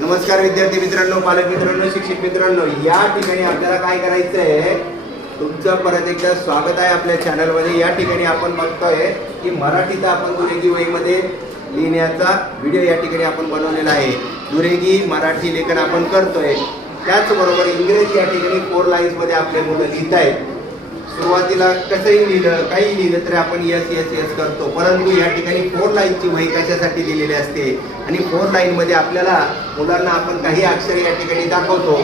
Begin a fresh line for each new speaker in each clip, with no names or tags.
नमस्कार विद्यार्थी मित्रांनो पालक मित्रांनो शिक्षक मित्रांनो या ठिकाणी आपल्याला काय करायचं आहे तुमचं परत एकदा स्वागत आहे आपल्या चॅनलमध्ये या ठिकाणी आपण बघतोय की मराठीचा आपण दुरेगी वहीमध्ये लिहिण्याचा व्हिडिओ या ठिकाणी आपण बनवलेला आहे. दुरेगी मराठी लेखन आपण करतोय. त्याचबरोबर इंग्रजी या ठिकाणी फोर लाईन्समध्ये आपले मुलं लिहित आहेत सुरुवातीला कसंही लिहिलं काही लिहिलं तरी आपण यस यस यस करतो. परंतु या ठिकाणी फोर लाईनची वही कशासाठी लिहिलेली असते? आणि फोर लाईनमध्ये आपल्याला मुलांना आपण काही अक्षरे या ठिकाणी दाखवतो.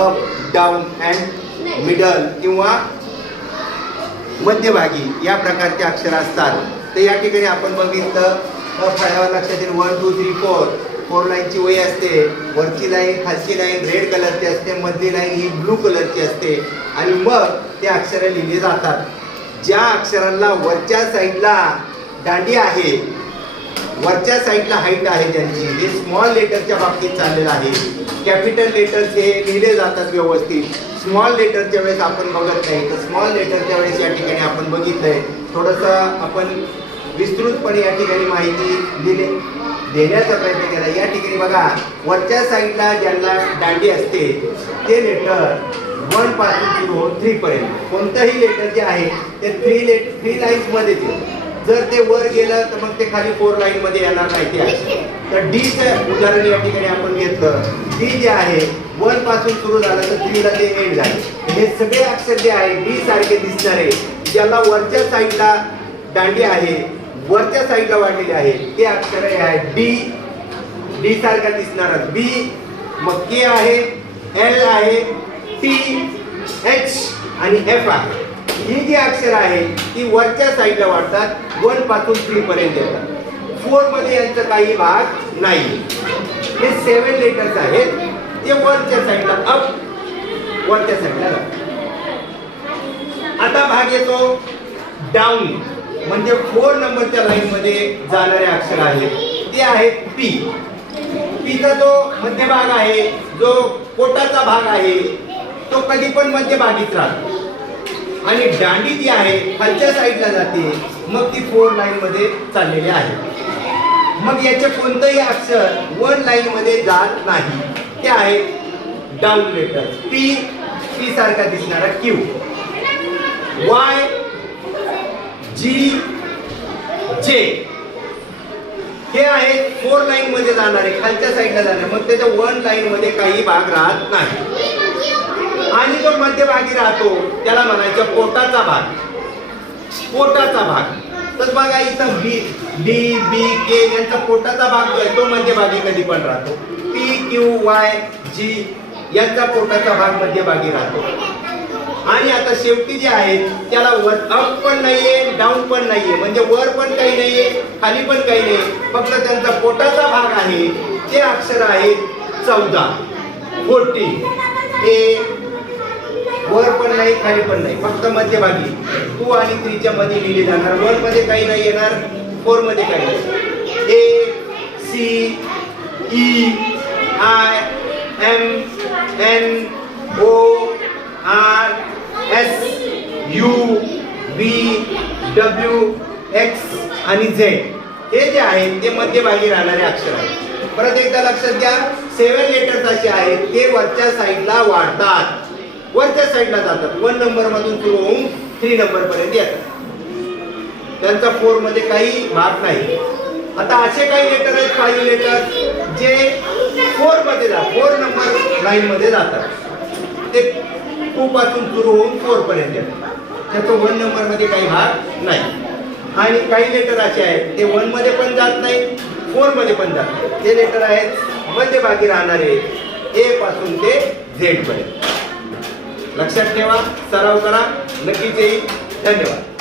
अप डाऊन अँड मिडल किंवा मध्यभागी या प्रकारचे अक्षर असतात. तर या ठिकाणी आपण बघितलं अ फळ्यावर लक्षात येईल one two three four four लाईनची वही असते. वरची लाईन खालची लाईन रेड कलरची असते. मधली लाईन ही ब्लू कलरची असते. आणि मग ते अक्षरं लिहिली जातात. ज्या अक्षरांना वरच्या साईडला दांडी आहे वरच्या साईडला हाईट आहे त्यांची. हे स्मॉल लेटरच्या बाबतीत चाललेलं आहे. कॅपिटल लेटर्स हे लिहिले जातात व्यवस्थित. स्मॉल लेटरच्या वेळेस आपण बघत नाही तर स्मॉल लेटरच्या वेळेस या ठिकाणी आपण बघितलंय. थोडंसं आपण विस्तृतपणे या ठिकाणी माहिती दिले देण्याचा प्रयत्न केला. या ठिकाणी बघा वरच्या साईडला ज्यांना दांडी असते ते लेटर वनपासून सुरू होऊन थ्री पर्यंत. कोणतंही लेटर जे आहे ते थ्री लेट थ्री लाईन्समध्ये जर ते वर गेलं तर मग ते खाली फोर लाईन मध्ये येणार नाही ते आहे. तर डीचं उदाहरण या ठिकाणी आपण घेतलं. डी जे आहे वनपासून सुरू झालं तर थ्रीला ते एंड झाले. हे सगळे अक्षर जे आहे डी सारखे दिसणारे ज्याला वरच्या साईडला दांडी आहे वरच्या साईडला वाढलेले आहे ते अक्षर हे आहे डी डी सारखा दिसणार. बी मग के आहे एल आहे टी एच आणि एफ आर ही जी अक्षर आहे ती वरच्या साईडला वाढतात वनपासून थ्री पर्यंत येतात. फोरमध्ये यांचा काही भाग नाही. हे सेवन लेटर्स आहेत ते वरच्या साईडला अप वरच्या साईडला आता भाग येतो डाऊन म्हणजे फोर नंबरच्या लाईन मध्ये जाणारे अक्षर आहेत. ते आहेत पी पीचा जो मध्यभाग आहे जो पोटाचा भाग आहे तो कधी पण मध्यभागीत राहतो. आणि दांडी जी आहे खालच्या साईडला जाते मग ती फोर लाईन मध्ये चाललेली आहे. मग याचे कोणतंही अक्षर वन लाईन मध्ये जात नाही. ते आहे डाऊन लेटर पी पी सारखा दिसणारा क्यू वाय जी जे हे आहे फोर लाईन मध्ये जाणारे खालच्या साईडला जाणारे. मग त्याच्या वन लाईन मध्ये काही भाग राहत नाही. आणि जो मध्यभागी राहतो त्याला म्हणायचं पोटाचा भाग. पोटाचा भाग. तर बघा इथं बी डी बी के यांचा पोटाचा भाग जो आहे तो मध्यभागी कधी पण राहतो. पी क्यू वाय जी यांचा पोटाचा भाग मध्यभागी राहतो. आणि आता शेवटी जे आहे त्याला वर अप पण नाहीये डाऊन पण नाहीये. म्हणजे वर पण काही नाहीये खाली पण काही नाही फक्त त्यांचा पोटाचा भाग आहे. ते अक्षर आहे चौदा फोर्टी ए पण नाही खाली पण नाही फक्त मध्यभागी. टू आणि थ्रीच्या मध्ये लिहिले जाणार. वनमध्ये काही नाही येणार फोरमध्ये काही नाही. A C E I M N O R S U B W X आणि झेड हे जे आहेत ते मध्यभागी राहणारे अक्षर आहेत. परत एकदा लक्षात घ्या सेवन लेटर्स असे आहेत ते वरच्या साईडला वाढतात. वरच्या साईडला जातात. वन नंबर मधून सुरू होऊन थ्री नंबर पर्यंत येतात. त्यांचा फोरमध्ये काही भाग नाही. आता असे काही लेटर आहेत फाईव्ह लेटर जे फोरमध्ये जातात फोर नंबर लाईन मध्ये जातात. ते टू पासून सुरू होऊन फोर पर्यंत येतात. त्याचं वन नंबरमध्ये काही भाग नाही. आणि काही लेटर असे आहेत ते वनमध्ये पण जात नाही फोरमध्ये पण जात नाही. ते लेटर आहेत मध्यभागी राहणारे ए पासून ते झेड पर्यंत. लक्षात ठेवा सराव करा. नक्कीच येईल. धन्यवाद.